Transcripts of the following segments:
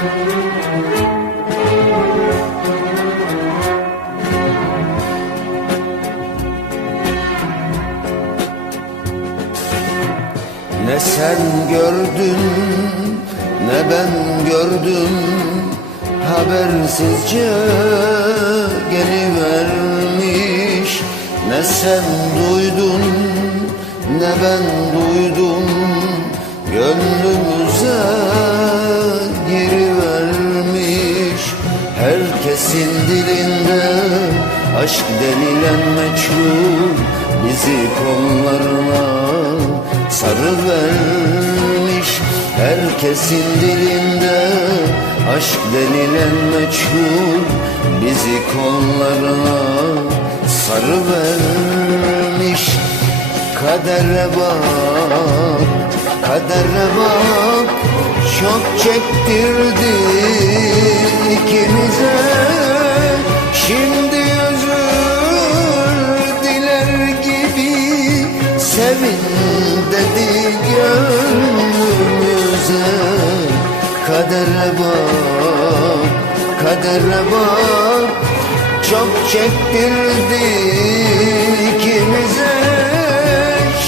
Ne sen gördün ne ben gördüm. Habersizce gelivermiş Ne sen duydun ne ben duydum. Herkesin dilinde aşk denilen meçhul Bizi kollarına sarıvermiş Herkesin dilinde aşk denilen meçhul Bizi kollarına sarıvermiş Kadere bak, kadere bak Çok çektirdi bak Çok çektirdi ikimize.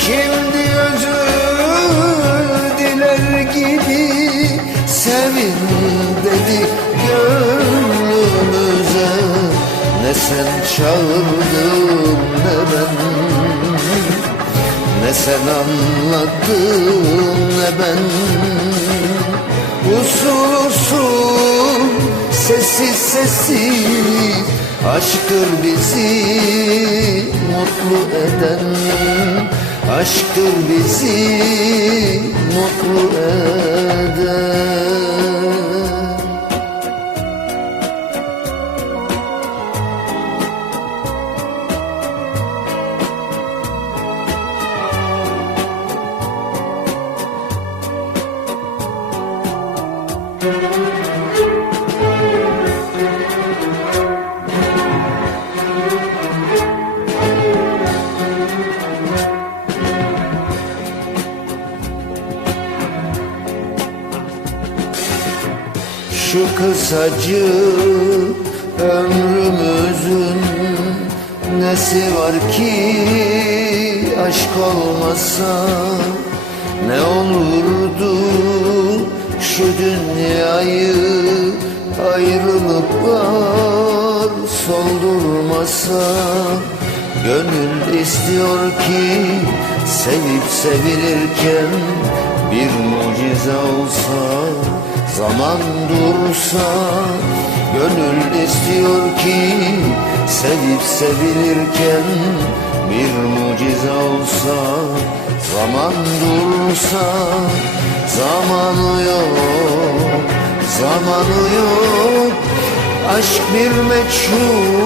Şimdi özür diler gibi Sevin dedi gönlümüze. Ne sen çağırdın ne ben Ne sen anlattın ne ben sessiz sessiz Aşktır bizi mutlu eden Aşktır bizi mutlu eden Şu kısacık ömrümüzün nesi var ki aşk olmasa ne olurdu şu dünyayı ayrılıklar soldurmasa? Gönül istiyor ki sevip sevilirken bir mucize olsa Zaman dursa Gönül istiyor ki Sevip sevilirken Bir mucize olsa. Zaman dursa Zamanı yok Zamanı yok. Aşk bir meçhul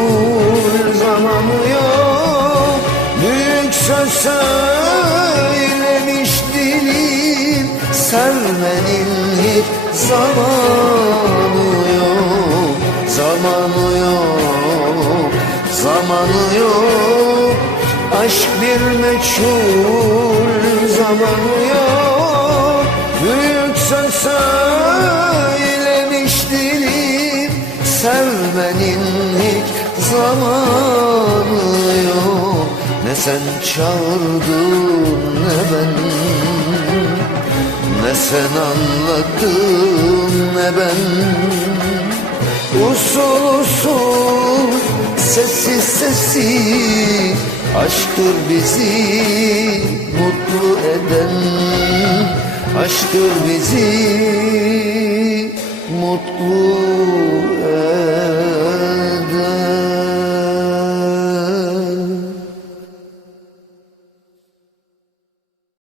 Zamanı yok. Büyük söz zamanı yok Zamanı yok Zamanı yok. Aşk bir meçhul Zamanı yok. Büyük söz söylemiş dilim Sevmenin hiç zamanı yok. Ne sen çağırdın ne sen anlattın ne ben? Usul usul sessiz sessiz Aşktır bizi mutlu eden. Aşktır bizi mutlu eden